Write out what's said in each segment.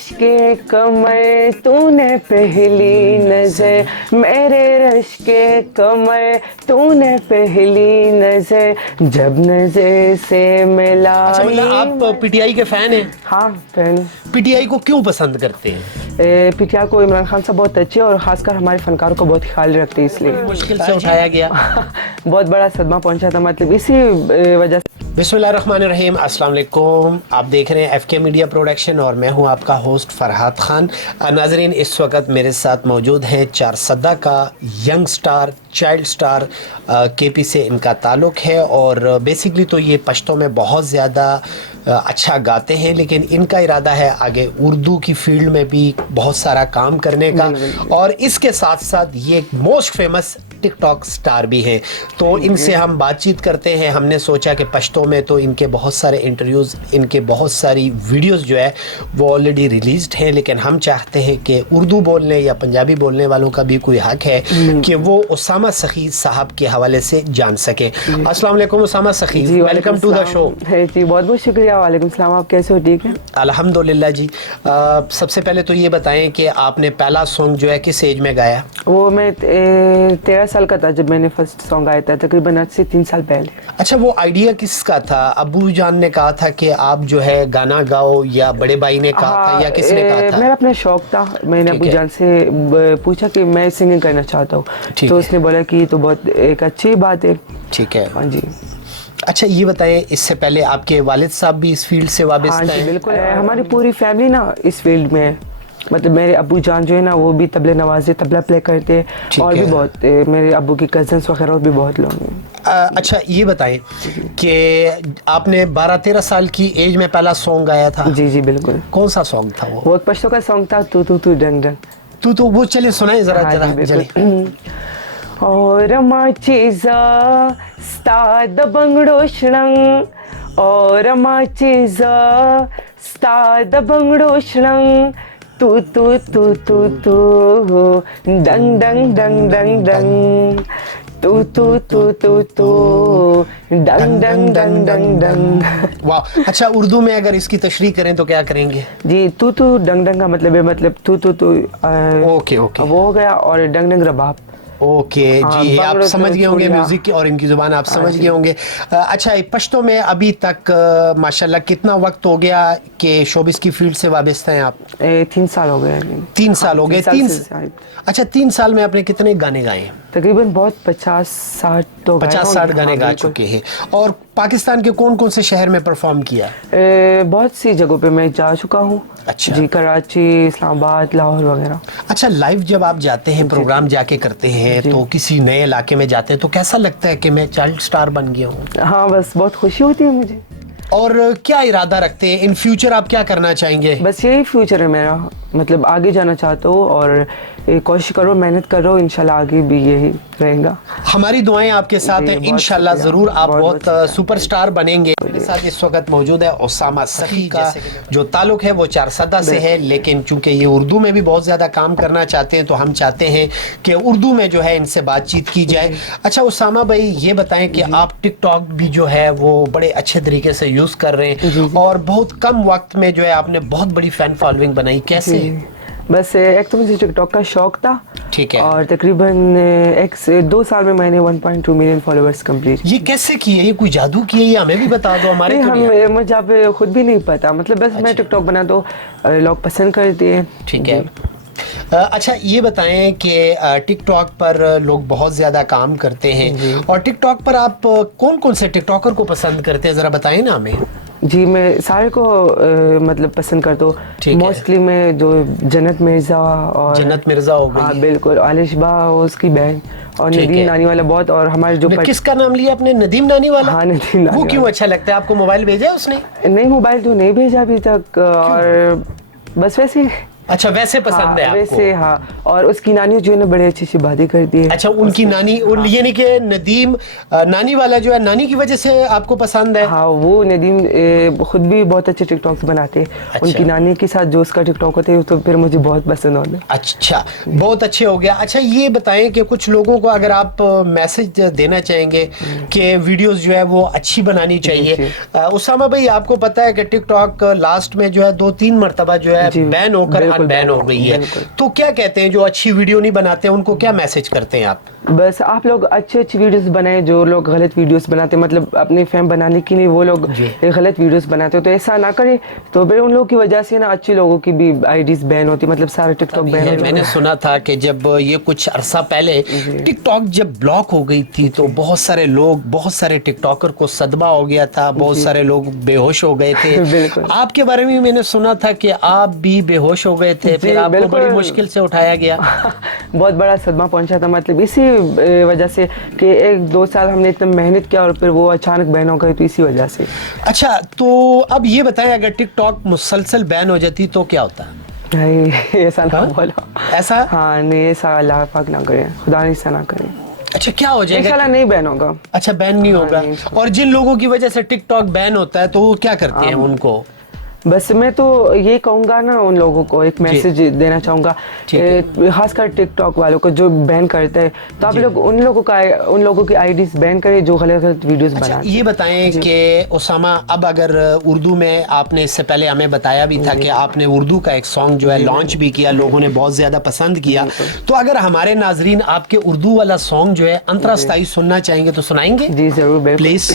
Rush के कमर तूने पहली नजर, मेरे रश के कमर तूने पहली नजर, जब नजर से मिला। अच्छा, मतलब आप पीटीआई के फैन हैं? हाँ फैन। पीटीआई को क्यों पसंद करते हैं? पीटीआई को इमरान खान साहब बहुत अच्छे और खासकर हमारे फनकारों को बहुत ख्याल रखते हैं, इसलिए मुश्किल से उठाया गया। बहुत बड़ा सदमा पहुंचा था, मतलब इसी वजह से। बिस्मिल्लाहिर्रहमानिर्रहीम, अस्सलाम वालेकुम। आप देख रहे हैं एफके मीडिया प्रोडक्शन और मैं हूं आपका होस्ट फरहाद खान। नाजरीन, इस वक्त मेरे साथ मौजूद हैं चारसदा का young star, child star KP से इनका ताल्लुक़ है और बेसिकली तो ये पश्तो में बहुत ज़्यादा अच्छा गाते हैं, लेकिन इनका इरादा है आगे उर्दू की फील्ड में भी बहुत सारा काम करने का, और इसके साथ साथ ये मोस्ट फेमस टिकटॉक स्टार भी हैं। तो इनसे हम बातचीत करते हैं। हमने सोचा कि पश्तो में तो इनके बहुत सारे इंटरव्यूज़, इनके बहुत सारी वीडियोस जो है वो ऑलरेडी रिलीज्ड हैं, लेकिन हम चाहते हैं कि उर्दू बोलने या पंजाबी बोलने वालों का भी कोई हक है कि वो उसामा सखी साहब के हवाले से जान सके। अस्सलाम वालेकुम उसामा सखी, वेलकम टू द शो। जी बहुत बहुत शुक्रिया। वालेकुम सलाम, आप कैसे हो? ठीक है अल्हम्दुलिल्लाह जी। सबसे पहले तो ये बताएं कि आपने पहला सॉन्ग जो है किस एज में गाया? वो मैं 13 साल का था जब मैंने फर्स्ट सॉन्ग गाया था, तकरीबन आज से 3 साल पहले। अच्छा, वो आइडिया किसका था? अबू जान ने कहा था कि आप जो है गाना गाओ, या बड़े भाई ने कहा था, या किसने कहा था? मेरा अपना शौक था। मैंने अबू जान से पूछा कि मैं सिंगिंग करना चाहता हूँ, तो उसने बोला कि तो बहुत एक अच्छी बात है। ठीक है। हाँ जी। अच्छा, ये बताएं, इससे पहले आपके वालिद साहब भी इस फील्ड से वाबिस्ता हैं? हाँ जी बिल्कुल। हमारी पूरी फैमिली ना इस फील्ड में है। मतलब मेरे अबू जान जो है ना वो भी तबले नवाजे, तबला प्ले करते हैं, और भी बहुत मेरे अबू की कजन्स वगैरह भी बहुत लोग हैं। अच्छा, ये बताएं कि आपने 12-13 साल की एज में पहला सॉन्ग गाया था? जी जी बिल्कुल। कौन सा सॉन्ग था वो? एक पश्तो का सॉन्ग था, तू तू तू डंग डंग। तू वो चले सुनाए जरा जरा। और माचीजा स्ताद बंगडोशणं, और माचीजा स्ताद बंगडोशणं, तू तू तू तू तू डंग डंग डंग डंग डंग, तू तू तू तू तू डंग डंग डंग डंग डंग। वाह। अच्छा, उर्दू में अगर इसकी तशरीह करें तो क्या करेंगे? जी, तू तू डंग डंग का मतलब है, मतलब तू तू तू ओके वो हो गया, और डंग डंग रबाब। ओके जी, आप समझ गए होंगे म्यूजिक की और इनकी जुबान आप समझ गए होंगे। अच्छा, पश्तो में अभी तक माशाल्लाह कितना वक्त हो गया कि शोबिस की फील्ड से वाबस्ता हैं आप? 3 साल हो गए। 3 साल हो गए। 3 साल में आपने कितने गाने गाए? तकरीबन बहुत 50-60 तो 50-60 गाने गा चुके हैं। और पाकिस्तान के कौन कौन से शहर में परफॉर्म किया? बहुत सी जगहों पे मैं जा चुका हूँ। अच्छा जी, कराची, इस्लामाबाद, लाहौर वगैरह। अच्छा, लाइव जब आप जाते हैं, प्रोग्राम जाके करते हैं, तो किसी नए इलाके में जाते हैं तो कैसा लगता है कि मैं चाइल्ड स्टार बन गया हूँ? हाँ, बस बहुत खुशी होती है मुझे। और क्या इरादा रखते हैं इन फ्यूचर, आप क्या करना चाहेंगे? बस यही फ्यूचर है मेरा, मतलब आगे जाना चाहता हूँ और कोशिश करो, मेहनत करो, इंशाल्लाह आगे भी यही रहेगा। हमारी दुआएं आपके साथ हैं, इंशाल्लाह ज़रूर आप बहुत सुपरस्टार बनेंगे। मेरे साथ इस वक्त मौजूद है उसामा सखी का जो ताल्लुक है वो चारसदा से है, लेकिन चूंकि ये उर्दू में भी बहुत ज़्यादा काम करना चाहते हैं तो हम चाहते हैं कि उर्दू में जो है इनसे बातचीत की जाए। अच्छा उसामा भाई, ये बताएं कि आप टिकटॉक भी जो है वो बड़े अच्छे तरीके से यूज़ कर रहे हैं और बहुत कम वक्त में जो है आपने बहुत बड़ी फैन फॉलोइंग बनाई, कैसे? बस एक तो मुझे टिकटॉक का शौक था। ठीक है। और तकरीबन 2 साल में मैंने 1.2 मिलियन फॉलोअर्स कंप्लीट। ये कैसे किए? ये कोई जादू किए? ये हमें भी बता दो। हमारे मुझे अब खुद भी नहीं पता, मतलब बस मैं टिकटॉक बना तो लोग पसंद करते हैं। ठीक है। अच्छा, ये बताएं कि टिकटॉक पर लोग बहुत ज़्यादा काम करते हैं और टिकटॉक पर आप कौन कौन से टिकटॉकर को पसंद करते हैं, ज़रा बताएं ना हमें। जी, मैं सारे को मतलब पसंद करता हूँ। मोस्टली मैं जो जन्नत मिर्ज़ा और जन्नत मिर्ज़ा हो गई। हाँ बिल्कुल, आलिशबा उसकी बहन, और नदीम नानी वाला बहुत, और हमारे जो किसका नाम लिया आपने? नदीम नानी वाला? हाँ, नदीम नानी। वो क्यों अच्छा लगता है आपको? मोबाइल भेजा है उसने? नहीं, मोबाइल तो नहीं भेजा अभी तक, और बस वैसे اچھا ویسے پسند ہے آپ کو؟ ویسے ہاں. اور اس کی نانی جو ہے نا بڑے اچھی اچھی باتیں کرتی ہے. اچھا ان کی نانی, یعنی کہ ندیم نانی والا جو ہے نانی کی وجہ سے آپ کو پسند ہے؟ ہاں وہ ندیم خود بھی بہت اچھے ٹک ٹاکس بناتے ہیں. ان کی نانی کے ساتھ جو اس کا ٹک ٹاک ہوتے ہیں تو پھر مجھے بہت پسند ہوتا ہے. اچھا بہت اچھے ہو گیا. اچھا یہ بتائیں کہ کچھ لوگوں کو اگر آپ میسج دینا چاہیں گے کہ ویڈیوز جو ہے وہ اچھی بنانی چاہیے. اسامہ بھائی آپ کو پتا ہے کہ ٹک ٹاک لاسٹ میں جو ہے 2-3 مرتبہ جو ہے بین ہو کر ان بین ہو گئی ہے, تو کیا کہتے ہیں جو اچھی ویڈیو نہیں بناتے ان کو کیا میسج کرتے ہیں آپ؟ بس آپ لوگ اچھی ویڈیوز بنائیں. جو لوگ غلط ویڈیوز بناتے ہیں مطلب اپنی فیم بنانے کے لیے وہ لوگ غلط ویڈیوز بناتے ہیں تو ایسا نہ کریں. تو پھر ان لوگوں کی وجہ سے نا اچھی لوگوں کی بھی آئی ڈیز بین ہوتی, مطلب سارے ٹک ٹاک بین ہوتے. میں نے سنا تھا کہ جب یہ کچھ عرصہ پہلے ٹک ٹاک جب بلاک ہو گئی تھی تو بہت سارے ٹک ٹاکر کو صدمہ ہو گیا تھا, بہت سارے لوگ بے ہوش ہو گئے تھے. آپ کے بارے میں نے سنا تھا کہ آپ بھی بے ہوش ہو گئے تھے, پھر آپ کو بڑی مشکل سے اٹھایا گیا. بہت بڑا صدمہ پہنچا تھا, مطلب اسی وجہ سے کہ 1-2 سال ہم نے اتنا محنت کیا اور پھر وہ اچانک بین ہو گئی تو اسی وجہ سے. اچھا تو اب یہ بتائیں اگر ٹک ٹاک مسلسل بین ہو جاتی تو کیا ہوتا؟ نہیں ایسا نہ بولا. ایسا ہاں نہیں, ایسا اللہ پاک نہ کرے, خدا نے ایسا نہ کرے. اچھا کیا ہو جائے گا؟ انشاءاللہ نہیں بین ہوگا. اچھا بین نہیں ہوگا. اور جن لوگوں کی وجہ سے ٹک ٹاک بین ہوتا ہے تو وہ کیا کرتے ہیں ان کو؟ بس میں تو یہ کہوں گا نا ان لوگوں کو ایک میسج دینا چاہوں گا, خاص کر ٹک ٹاک والوں کو جو بین کرتے ہیں, تو آپ لوگ ان لوگوں کی آئی ڈیز بین کریں جو غلط ویڈیوز بناتے ہیں. یہ بتائیں کہ اسامہ اب اگر اردو میں آپ نے اس سے پہلے ہمیں بتایا بھی تھا کہ آپ نے اردو کا ایک سانگ جو ہے لانچ بھی کیا, لوگوں نے بہت زیادہ پسند کیا, تو اگر ہمارے ناظرین آپ کے اردو والا سانگ جو ہے انترستائی سننا چاہیں گے تو سنائیں گے؟ جی ضرور پلیز.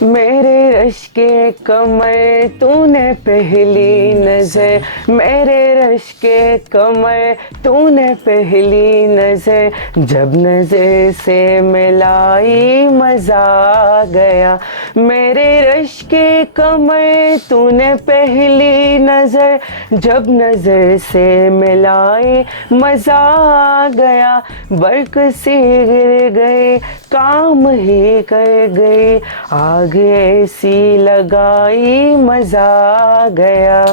میرے رش کے کمر تو نے پہلی نظر, میرے رش کے کمر تو نے پہلی نظر, جب نظر سے ملائی مزہ آ گیا. میرے رش کے کمر تو نے پہلی نظر, جب نظر سے ملائی مزہ آ گیا. برق سے گر گئے کام ہی کر گئے, آگے ایسی لگائی مزہ آ گیا.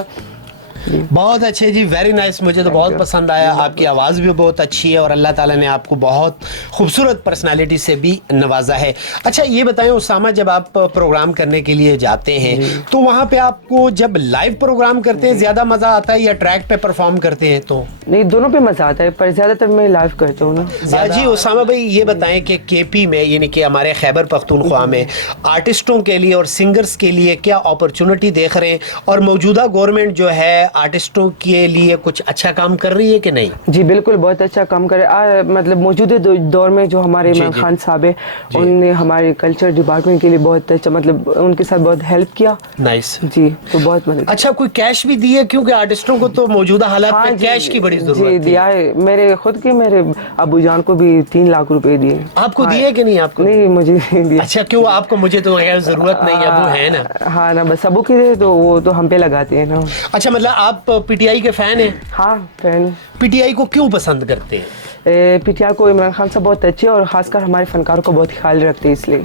بہت اچھے جی, ویری نائس. مجھے تو بہت پسند آیا, آپ کی آواز بھی بہت اچھی ہے اور اللہ تعالیٰ نے آپ کو بہت خوبصورت پرسنالٹی سے بھی نوازا ہے. اچھا یہ بتائیں اسامہ, جب آپ پروگرام کرنے کے لیے جاتے ہیں تو وہاں پہ آپ کو جب لائیو پروگرام کرتے ہیں زیادہ مزہ آتا ہے یا ٹریک پہ پرفارم کرتے ہیں؟ تو نہیں, دونوں پہ مزہ آتا ہے پر زیادہ تر میں لائیو کرتا ہوں نا. جی اسامہ بھائی یہ بتائیں کہ کے پی میں یعنی کہ ہمارے خیبر پختونخوا میں آرٹسٹوں کے لیے اور سنگرز کے لیے کیا اپرچونٹی دیکھ رہے ہیں, اور موجودہ گورنمنٹ جو ہے آرٹسٹوں کے لیے کچھ اچھا کام کر رہی ہے کہ نہیں؟ جی بالکل بہت اچھا کام کر رہے ہیں. مطلب موجودہ دور میں جو ہمارے عمران خان صاحب ہیں ان نے ہمارے کلچر ڈپارٹمنٹ کے لیے بہت اچھا, مطلب ان کے ساتھ بہت ہیلپ کیا. نائس جی تو بہت مدد. اچھا کوئی کیش بھی دیے کیونکہ آرٹسٹوں کو تو موجودہ حالات میں کیش کی بڑی ضرورت جی دیا ہے. میرے خود کے میرے ابو جان کو بھی 3 لاکھ روپے دیے. آپ کو دیے کہ نہیں؟ آپ کو نہیں, مجھے نہیں دیا. اچھا کیوں آپ کو؟ مجھے تو ضرورت نہیں ہے, ابو ہے نا. ہاں نا, بس ابو کے تو وہ تو ہم پہ لگاتے ہیں نا. اچھا مطلب آپ پی ٹی آئی کے فین ہیں؟ ہاں فین. پی ٹی آئی کو کیوں پسند کرتے ہیں؟ پی ٹی آئی کو عمران خان صاحب بہت اچھے اور خاص کر ہمارے فنکاروں کو بہت خیال رکھتے ہیں اس لیے.